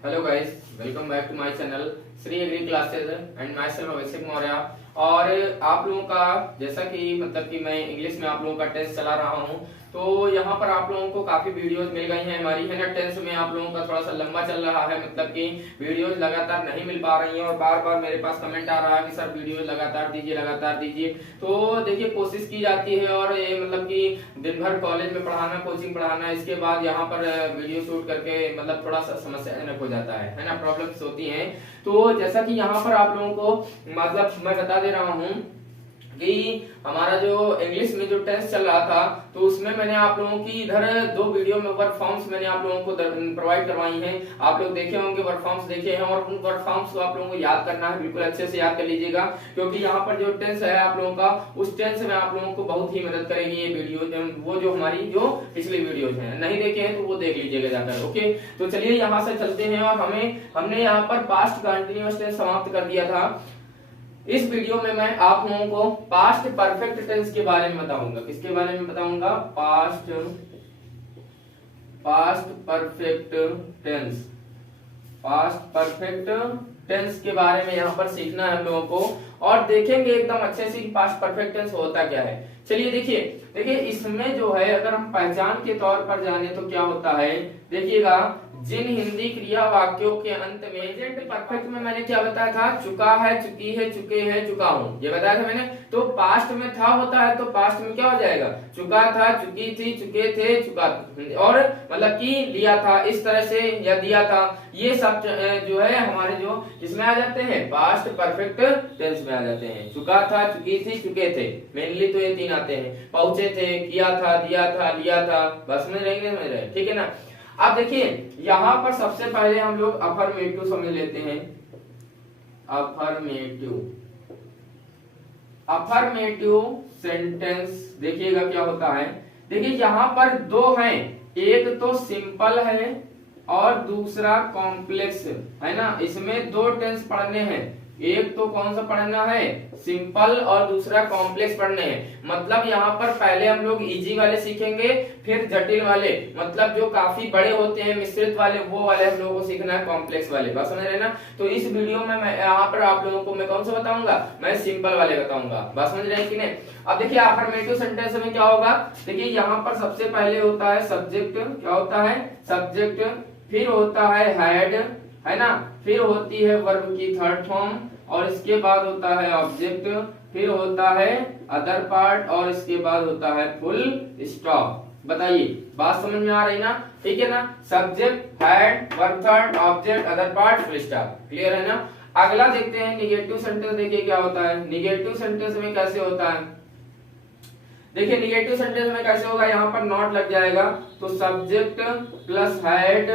Hello guys, welcome back to my channel Shri agri classes and myself Abhishek Maurya. और आप लोगों का जैसा कि मतलब कि मैं इंग्लिश में आप लोगों का टेस्ट चला रहा हूं, तो यहाँ पर आप लोगों को काफी वीडियोस मिल गई हैं हमारी, है ना। टेंस में आप लोगों का थोड़ा सा लंबा चल रहा है, मतलब कि वीडियोस लगातार नहीं मिल पा रही हैं और बार बार मेरे पास कमेंट आ रहा है कि सर वीडियो लगातार दीजिए। तो देखिए, कोशिश की जाती है और ये मतलब कि दिन भर कॉलेज में पढ़ाना, कोचिंग पढ़ाना, इसके बाद यहाँ पर वीडियो शूट करके मतलब थोड़ा सा समस्याजनक हो जाता है ना, प्रॉब्लम्स होती हैं। तो जैसा कि यहाँ पर आप लोगों को मतलब मैं बता दे रहा हूँ कि हमारा जो इंग्लिश में जो टेस्ट चल रहा था, तो उसमें मैंने आप लोगों की इधर दो वीडियो में वर्क फॉर्म्स मैंने आप लोगों को प्रोवाइड करवाई हैं। आप लोग देखे होंगे, वर्क फॉर्म्स देखे हैं, और उन वर्क फॉर्म्स को आप लोगों को याद करना है, बिल्कुल अच्छे से याद कर लीजिएगा, क्योंकि यहाँ पर जो टेंस है आप लोगों का, उस टेंस में आप लोगों को बहुत ही मदद करेगी ये वीडियो, वो जो हमारी जो पिछली वीडियोज हैं, नहीं देखे हैं तो वो देख लीजिएगा जाकर। ओके, तो चलिए यहाँ से चलते हैं। और हमने यहाँ पर पास्ट कंटिन्यूअस टेंस समाप्त कर दिया था। इस वीडियो में मैं आप लोगों को पास्ट परफेक्ट टेंस के बारे में बताऊंगा। किसके बारे में बताऊंगा? Past perfect tense. Past perfect tense के बारे में यहाँ पर सीखना है हम लोगों को, और देखेंगे एकदम अच्छे से पास्ट परफेक्ट टेंस होता क्या है। चलिए देखिए इसमें जो है, अगर हम पहचान के तौर पर जाने तो क्या होता है, देखिएगा, जिन हिंदी क्रिया वाक्यों के अंत में प्रेजेंट परफेक्ट में मैंने क्या बताया था? चुका है, चुकी है, चुके हैं, चुका हूं, ये बताया था मैंने। तो पास्ट में था होता है, तो पास्ट में क्या हो जाएगा? चुका था, चुकी थी, चुके थे, चुका, और मतलब कि लिया था, इस तरह से, या दिया था, ये सब जो है हमारे जो इसमें आ जाते हैं, पास्ट परफेक्ट टेंस में आ जाते हैं। चुका था, चुकी थी, चुके थे, मेनली तो ये तीन आते हैं। पहुंचे थे, किया था, दिया था, लिया था, बस समझ रहे, ठीक है ना। अब देखिए यहाँ पर सबसे पहले हम लोग अफर्मेटिव समझ लेते हैं। अफर्मेटिव सेंटेंस देखिएगा क्या होता है। देखिए यहाँ पर दो हैं, एक तो सिंपल है और दूसरा कॉम्प्लेक्स है ना। इसमें दो टेंस पढ़ने हैं, एक तो कौन सा पढ़ना है? सिंपल, और दूसरा कॉम्प्लेक्स पढ़ने हैं। मतलब यहाँ पर पहले हम लोग इजी वाले सीखेंगे, फिर जटिल वाले, मतलब जो काफी बड़े होते हैं, मिश्रित वाले, वो वाले हम लोगों को सीखना है, कॉम्प्लेक्स वाले, बात समझ रहे ना। तो इस वीडियो में मैं यहाँ पर आप लोगों को मैं कौन सा बताऊंगा? मैं सिंपल वाले बताऊंगा, बात समझ रहे हैं कि नहीं। अब देखिए अफर्मेटिव सेंटेंस में क्या होगा, देखिए यहाँ पर सबसे पहले होता है सब्जेक्ट। क्या होता है? सब्जेक्ट। फिर होता है हैड, है ना। फिर होती है वर्ब की थर्ड फॉर्म, और इसके बाद होता है ऑब्जेक्ट। फिर होता है अदर पार्ट, और इसके बाद होता है फुल स्टॉप। बताइए, बात समझ में आ रही ना? ठीक है ना। Subject, had, verb third, object, other part, full stop. Clear है ना। अगला देखते हैं निगेटिव सेंटेंस। देखिए क्या होता है निगेटिव सेंटेंस में, कैसे होता है। देखिए निगेटिव सेंटेंस में कैसे होगा, यहाँ पर नॉट लग जाएगा, तो subject plus had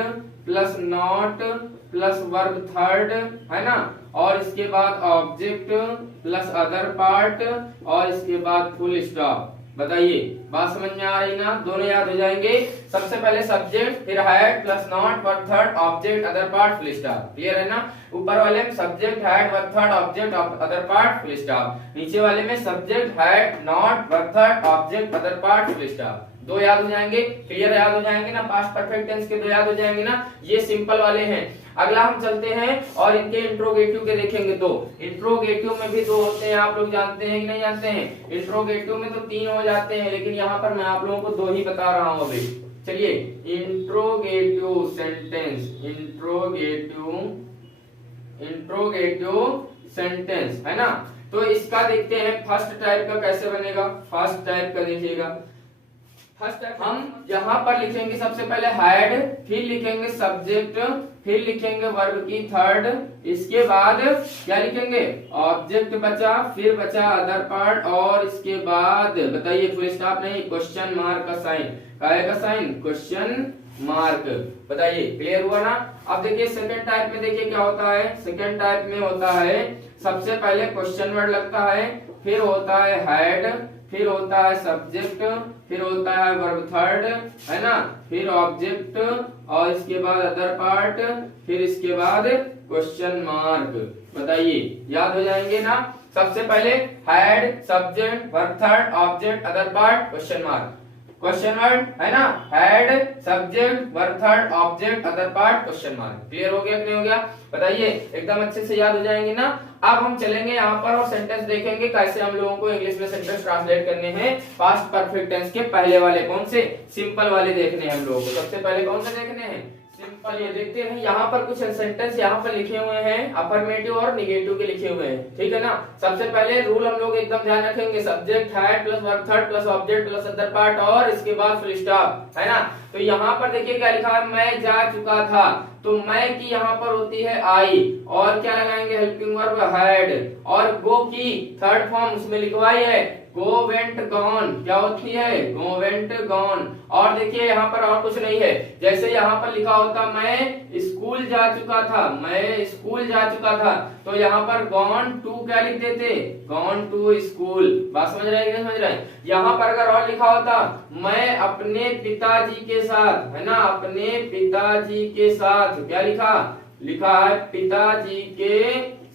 plus not plus verb third, है ना, और इसके बाद ऑब्जेक्ट प्लस अदर पार्ट, और इसके बाद फुल स्टॉप। बताइए, बात समझ में आ रही ना? दोनों याद हो जाएंगे। सबसे पहले सब्जेक्ट, फिर had plus not verb third, object, other part, full stop. Clear है ना। ऊपर वाले में subject, had, verb third, object, other part, full stop. नीचे वाले में subject, had, not, verb third, object, other part, full stop. दो याद हो जाएंगे, क्लियर याद हो जाएंगे ना। पास्ट परफेक्ट टेंस के दो याद हो जाएंगे ना। ये सिंपल वाले हैं। अगला हम चलते हैं और इनके इंट्रोगेटिव के देखेंगे। तो इंट्रोगेटिव में भी दो होते हैं, आप लोग जानते हैं कि नहीं जानते हैं? इंट्रोगेटिव में तो तीन हो जाते हैं, लेकिन यहाँ पर मैं आप लोगों को दो ही बता रहा हूँ अभी। चलिए, इंट्रोगेटिव सेंटेंस, इंट्रोगेटिव सेंटेंस, है ना। तो इसका देखते हैं फर्स्ट टाइप का कैसे बनेगा। फर्स्ट टाइप का देखिएगा, फर्स्ट हम यहाँ पर लिखेंगे सबसे पहले हैड, फिर लिखेंगे सब्जेक्ट, फिर लिखेंगे वर्ब की थर्ड, इसके बाद क्या लिखेंगे? ऑब्जेक्ट बचा, फिर बचा अदर पार्ट, और इसके बाद बताइए फुल स्टॉप नहीं, क्वेश्चन मार्क का साइन। का साइन? Question mark. बताइए, क्लियर हुआ ना। अब देखिए सेकंड टाइप में, देखिए क्या होता है। सेकंड टाइप में होता है सबसे पहले क्वेश्चन वर्ड लगता है, फिर होता है हैड, फिर होता है सब्जेक्ट, फिर होता है वर्ब थर्ड, है ना, फिर ऑब्जेक्ट, और इसके बाद अदर पार्ट, फिर इसके बाद क्वेश्चन मार्क। बताइए, याद हो जाएंगे ना। सबसे पहले had, subject, verb third, object, other part, question mark. Question word है ना, head subject verb third object other part question mark. Clear हो गया कि नहीं हो गया बताइए, एकदम अच्छे से याद हो जाएंगे ना। अब हम चलेंगे यहाँ पर और सेंटेंस देखेंगे कैसे हम लोगों को इंग्लिश में सेंटेंस ट्रांसलेट करने हैं पास्ट परफेक्ट टेंस के पहले वाले, कौन से, सिंपल वाले देखने हैं हम लोगों को। सबसे पहले कौन से देखने हैं, सिंपल। ये देखते हैं यहाँ पर कुछ सेंटेंस यहाँ पर लिखे हुए हैं, अफर्मेटिव और निगेटिव के लिखे हुए हैं, ठीक है ना। सबसे पहले रूल हम लोग एकदम ध्यान रखेंगे, subject had plus verb third plus object plus other part और इसके बाद फुल स्टॉप, है ना। तो यहाँ पर देखिए क्या लिखा है, मैं जा चुका था, तो मैं की यहाँ पर होती है आई, और क्या लगाएंगे, हेल्पिंग वर्ब हैड, और गो की थर्ड फॉर्म उसमें लिखवाई है, गो वेंट गॉन, क्या होती है, गो वेंट गॉन। और देखिए यहाँ पर और कुछ नहीं है, जैसे यहाँ पर लिखा होता मैं स्कूल जा चुका था, मैं स्कूल जा चुका था, तो यहाँ पर गॉन टू क्या लिख देते, गॉन टू स्कूल। बात समझ रहे हैं, समझ रहे हैं। यहाँ पर अगर और लिखा होता मैं अपने पिताजी के साथ, है ना, अपने पिताजी के साथ, क्या लिखा, लिखा है पिताजी के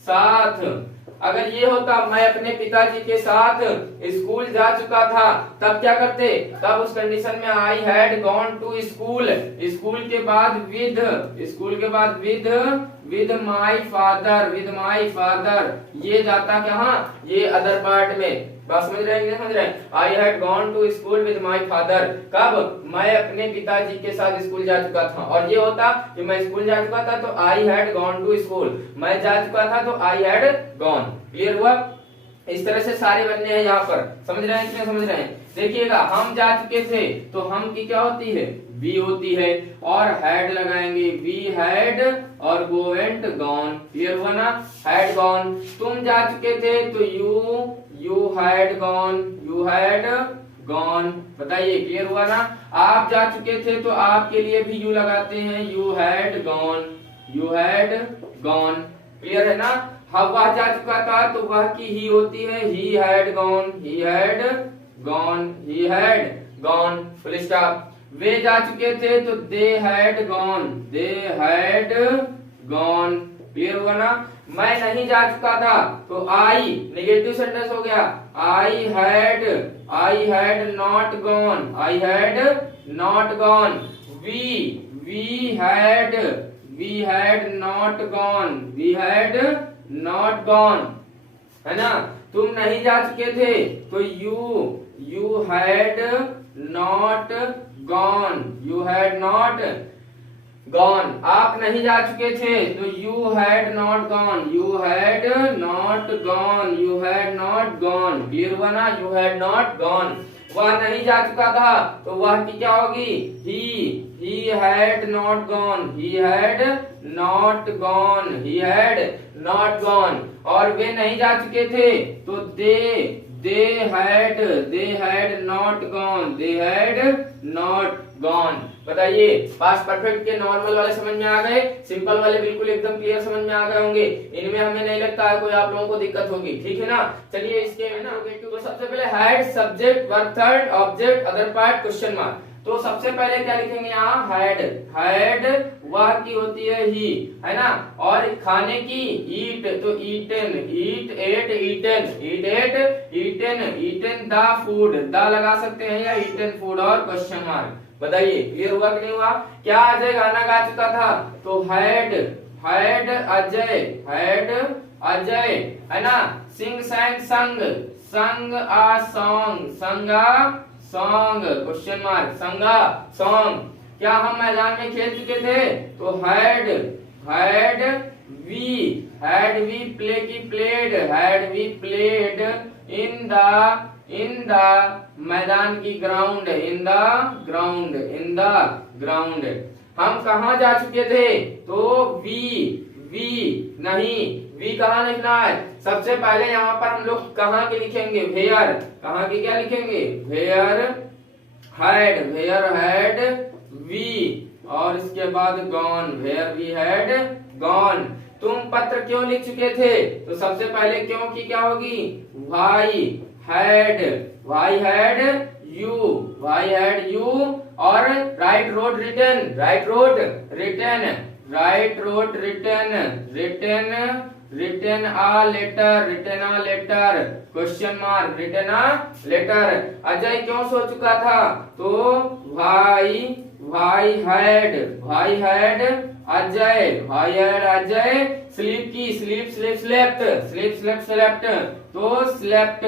साथ। अगर ये होता मैं अपने पिताजी के साथ स्कूल जा चुका था, तब क्या करते, तब उस कंडीशन में I had gone to school, school के बाद विद, स्कूल के बाद with my father, with my father, ये जाता कहाँ, ये अदर पार्ट में। बात समझ रहे हैं, समझ रहे हैं। I had gone to school with my father, कब, मैं अपने पिताजी के साथ स्कूल जा चुका था। और ये होता कि मैं स्कूल जा चुका था तो I had gone to school, मैं जा चुका था तो आई हैड गॉन। क्लियर हुआ, इस तरह से सारे बनने हैं यहाँ पर, समझ रहे हैं, समझ रहे हैं। देखिएगा हम जा चुके थे, तो हम की क्या होती है, वी होती है, और हैड लगाएंगे, वी हैड, और गो एंड गॉन। क्लियर हुआ ना, हैड गॉन। तुम जा चुके थे तो you had gone, you had gone. बताइए क्लियर हुआ ना। आप जा चुके थे तो आपके लिए भी यू लगाते हैं, you had gone, you had gone. Clear है ना। वह जा चुका था तो वह की ही होती है, he had gone, he had gone, he had gone, full stop. वे जा चुके थे तो they had gone, they had gone. Clear हुआ ना। मैं नहीं जा चुका था तो आई नेगेटिव सेंटेंस हो गया, I had not gone, I had not gone. We had not gone, we had not gone, है ना। तुम नहीं जा चुके थे तो you had not gone, you had not gone. आप नहीं जा चुके थे तो you had not gone, you had not gone, you had not gone. Clear हुआ ना, यू हैड नॉट गॉन। वह नहीं जा चुका था तो वह की क्या होगी, he had not gone, he had not gone, he had not gone. और वे नहीं जा चुके थे तो they had not gone, they had not gone. बताइए पास्ट परफेक्ट के नॉर्मल वाले समझ में आ गए, सिंपल वाले बिल्कुल एकदम क्लियर समझ में आ गए होंगे। इनमें हमें नहीं लगता है कोई आप लोगों को दिक्कत होगी, ठीक है ना। चलिए इसके तो सबसे पहले had subject verb third object other part question mark. तो सबसे पहले क्या लिखेंगे यहाँ, हैड वह की होती है ही, है ना। और खाने की ईट, तो eaten, eat ate eaten, eaten the food, the लगा सकते हैं या ईटन फूड और क्वेश्चन मार्क। बताइए क्लियर हुआ कि नहीं हुआ। क्या अजय गाना गा चुका था तो हैड अजय, है ना। Sing sang a song question mark, sang a song. क्या हम मैदान में खेल चुके थे तो हैड वी प्ले की played, had we played in the मैदान की ग्राउंड, इन द ग्राउंड। हम कहाँ जा चुके थे तो वी नहीं, वी कहाँ लिखना है, सबसे पहले यहाँ पर हम लोग कहाँ के लिखेंगे, वेयर, कहाँ के क्या लिखेंगे, वेयर हैड वी, और इसके बाद gone, where we had gone. तुम पत्र क्यों लिख चुके थे तो सबसे पहले क्यों की क्या होगी, वाई हैड यू, और write wrote written written a letter, written a letter, question mark, written a letter. Ajay क्यों सो चुका था? तो भाई हैड अजय स्लीप की, स्लेप्ट, तो स्लेप्ट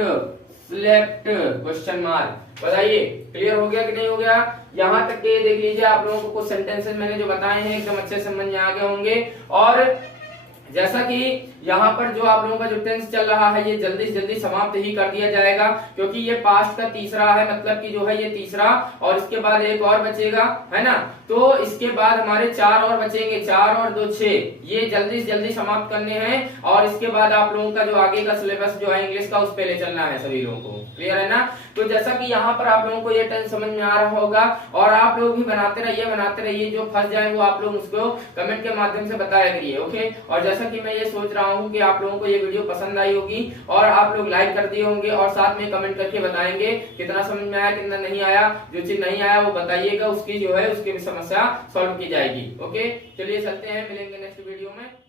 क्वेश्चन मार्क। बताइए क्लियर हो गया कि नहीं हो गया? यहां तक के देख लीजिए, आप लोगों को कुछ सेंटेंसेस मैंने जो बताए हैं एकदम अच्छे से समझ में आ गए होंगे। और जैसा कि यहाँ पर जो आप लोगों का जो टेंस चल रहा है ये जल्दी से जल्दी समाप्त ही कर दिया जाएगा, क्योंकि ये पास्ट का तीसरा है, मतलब कि जो है ये तीसरा, और इसके बाद एक और बचेगा, है ना। तो इसके बाद हमारे 4 और बचेंगे, 4 और 2 6, ये जल्दी से जल्दी समाप्त करने हैं। और इसके बाद आप लोगों का जो आगे का सिलेबस जो है इंग्लिश का, उस पे ले चलना है सभी लोगों को। क्लियर है ना? तो जैसा कि यहाँ पर आप लोगों को ये टेंस समझ में आ रहा होगा, और आप लोग भी बनाते रहिए, जो फंस जाए वो आप लोग उसको कमेंट के माध्यम से बताया करिए। ओके। और जैसा कि मैं ये सोच रहा हूँ कि आप लोगों को ये वीडियो पसंद आई होगी, और आप लोग लाइक कर दिए होंगे, और साथ में कमेंट करके बताएंगे कितना समझ में आया, कितना नहीं आया। जो चीज नहीं आया वो बताइएगा, उसकी जो है उसकी भी समस्या सॉल्व की जाएगी। ओके, चलिए चलते हैं, मिलेंगे नेक्स्ट वीडियो में।